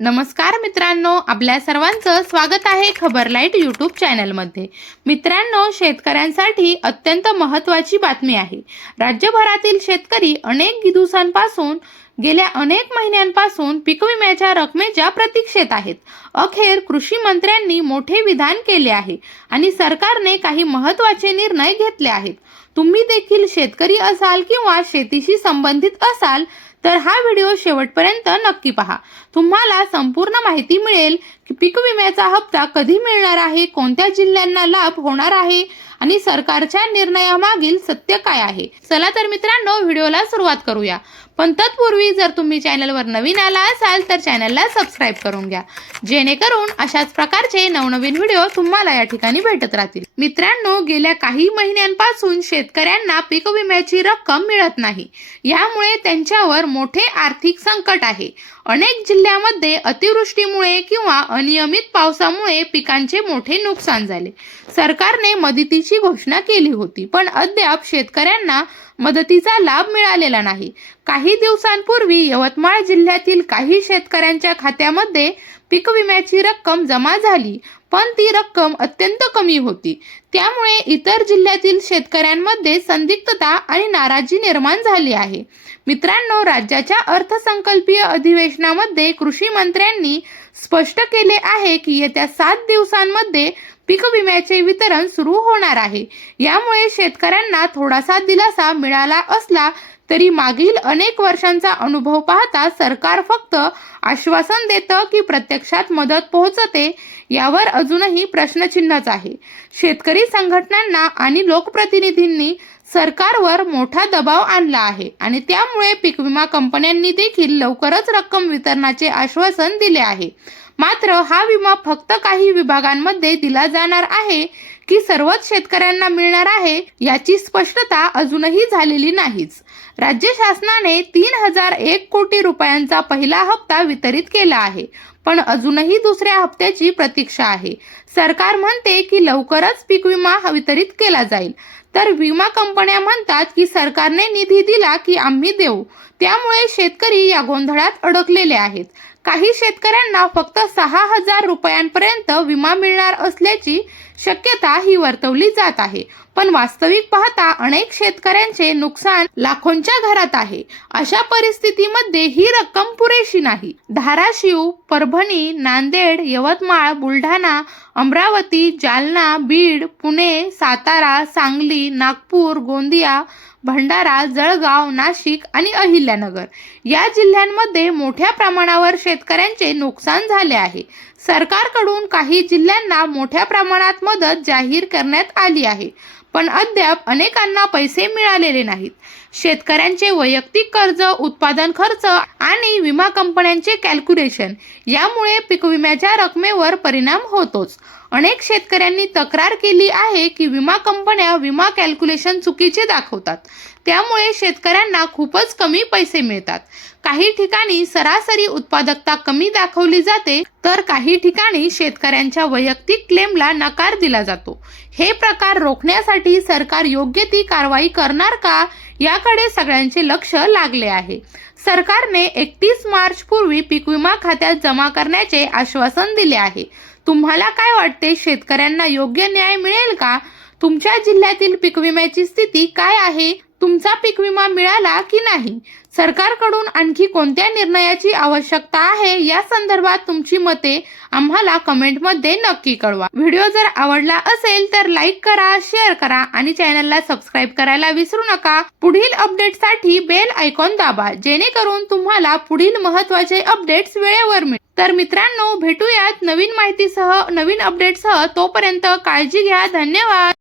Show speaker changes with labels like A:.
A: नमस्कार मित्रांनो आपल्या सर्वांचं स्वागत आहे खबर लाइट यूट्यूब चॅनलमध्ये. मित्रांनो शेतकऱ्यांसाठी अत्यंत महत्त्वाची बातमी आहे. राज्यभरातील शेतकरी अनेक दिवसांपासून गेल्या अनेक महिन्यांपासून पीक विम्याच्या रकमेच्या प्रतीक्षेत आहेत. अखेर कृषी मंत्र्यांनी मोठे विधान केले आहे आणि सरकारने काही महत्त्वाचे निर्णय घेतले आहेत. तुम्ही देखील शेतकरी असाल किंवा शेतीशी संबंधित असाल तर हा व्हिडिओ शेवटपर्यंत नक्की पहा. तुम्हाला संपूर्ण माहिती मिळेल की पीक विम्याचा हप्ता कधी मिळणार आहे कोणत्या जिल्ह्यांना लाभ होणार आहे आणि सरकारच्या निर्णयामागील सत्य काय आहे. चला तर मित्रांनो व्हिडिओला सुरुवात करूया. पण तत्पूर्वी जर तुम्ही चॅनलवर नवीन आला असाल तर चॅनलला सबस्क्राईब करून घ्या. जेणेकरून अशाच प्रकारचे नवनवीन व्हिडिओ तुम्हाला या ठिकाणी भेटत राहतील. मित्रांनो गेल्या काही महिन्यांपासून शेतकऱ्यांना पीक विम्याची रक्कम मिळत नाही. यामुळे त्यांच्यावर मोठे आर्थिक संकट आहे. अनेक जिल्ह्यामध्ये अतिवृष्टीमुळे किंवा अनियमित पावसामुळे पिकांचे मोठे नुकसान झाले. सरकारने मदतीची घोषणा केली होती पण अद्याप शेतकऱ्यांना मदतीचा लाभ मिळालेला नाही. काही दिवसांपूर्वी यवतमाळ जिल्ह्यातील काही शेतकऱ्यांच्या खात्यामध्ये पीक विम्याची रक्कम जमा झाली पण ती रक्कम अत्यंत कमी होती. त्यामुळे इतर जिल्ह्यातील शेतकऱ्यांमध्ये संदिग्धता आणि नाराजी निर्माण झाली आहे. मित्रांनो राज्याच्या अर्थसंकल्पीय अधिवेशनामध्ये कृषी मंत्र्यांनी स्पष्ट केले आहे की येत्या सात दिवसांमध्ये पीक विम्याचे वितरण सुरू होणार आहे. यामुळे शेतकऱ्यांना थोडासा दिलासा मिळाला असला तरी मागील अनेक वर्षांचा अनुभव पाहता सरकार फक्त आश्वासन देतं की प्रत्यक्षात मदत पोहोचते यावर अजूनही प्रश्नचिन्हच आहे. शेतकरी संघटनांना आणि लोकप्रतिनिधींनी सरकारवर मोठा दबाव आणला आहे आणि त्यामुळे पीक विमा कंपन्यांनी देखील लवकरच रक्कम वितरणाचे आश्वासन दिले आहे. मात्र हा विमा फक्त काही विभागांमध्ये दिला जाणार आहे की सर्वच शेतकऱ्यांना मिळणार आहे याची स्पष्टता अजूनही झालेली नाहीच. राज्य शासनाने तीन हजार एक कोटी रुपयांचा पहिला हप्ता वितरित केला आहे पण अजूनही दुसऱ्या हप्त्याची प्रतीक्षा आहे. सरकार म्हणते की लवकरच पीक विमा वितरित केला जाईल. तर विमा कंपन्या म्हणतात की सरकारने निधी दिला की आम्ही देऊ. त्यामुळे शेतकरी या गोंधळात अडकलेले आहेत. काही शेतकऱ्यांना फक्त सहा हजार रुपयांपर्यंत विमा मिळणार असल्याची शक्यता ही वर्तवली जात आहे. पण वास्तविक पाहता अनेक शेतकऱ्यांचे नुकसान लाखोंच्या घरात आहे. अशा परिस्थितीमध्ये ही रक्कम पुरेशी नाही. धाराशिव परभणी नांदेड यवतमाळ बुलढाणा अमरावती जालना बीड पुणे सातारा सांगली नागपूर गोंदिया भंडारा जळगाव नाशिक आणि अहिल्यानगर या जिल्ह्यांमध्ये मोठ्या प्रमाणावर शेतकऱ्यांचे नुकसान झाले आहे. सरकारकडून काही जिल्ह्यांना मोठ्या प्रमाणात मदत जाहीर करण्यात आली आहे पण अद्याप अनेकांना पैसे मिळालेले नाहीत. शेतकऱ्यांचे वैयक्तिक कर्ज उत्पादन खर्च आणि विमा कंपन्यांचे कॅल्क्युलेशन यामुळे पीक विम्याच्या रकमेवर परिणाम होतोच. अनेक शेतकऱ्यांनी तक्रार केली आहे की विमा कंपन्या विमा कॅल्क्युलेशन चुकीचे दाखवतात. त्यामुळे शेतकऱ्यांना खूपच कमी पैसे मिळतात. काही ठिकाणी सरासरी उत्पादकता कमी दाखवली जाते तर काही ठिकाणी शेतकऱ्यांच्या वैयक्तिक क्लेमला नकार दिला जातो. हे प्रकार रोखण्यासाठी सरकार योग्य ती कारवाई करणार का याकडे सगळ्यांचे लक्ष लागले आहे. सरकारने एकतीस मार्च पूर्वी पीक विमा खात्यात जमा करण्याचे आश्वासन दिले आहे. तुम्हाला काय वाटते? शेतकऱ्यांना योग्य न्याय मिळेल का? तुमच्या जिल्ह्यातील पीक विम्याची स्थिती काय आहे? तुमचा पीक विमा मिळाला की नाही? सरकारकडून आणखी कोणत्या निर्णयाची आवश्यकता आहे? या संदर्भात तुमची मते आम्हाला कमेंटमध्ये नक्की कळवा. व्हिडिओ जर आवडला असेल तर लाईक करा शेअर करा आणि चॅनलला सबस्क्राईब करायला विसरू नका. पुढील अपडेटसाठी बेल आयकॉन दाबा जेणेकरून तुम्हाला पुढील महत्त्वाचे अपडेट्स वेळेवर मिळतील तर मित्रांनो भेटूयात नवीन माहितीसह नवीन अपडेटसह तोपर्यंत काळजी घ्या. धन्यवाद!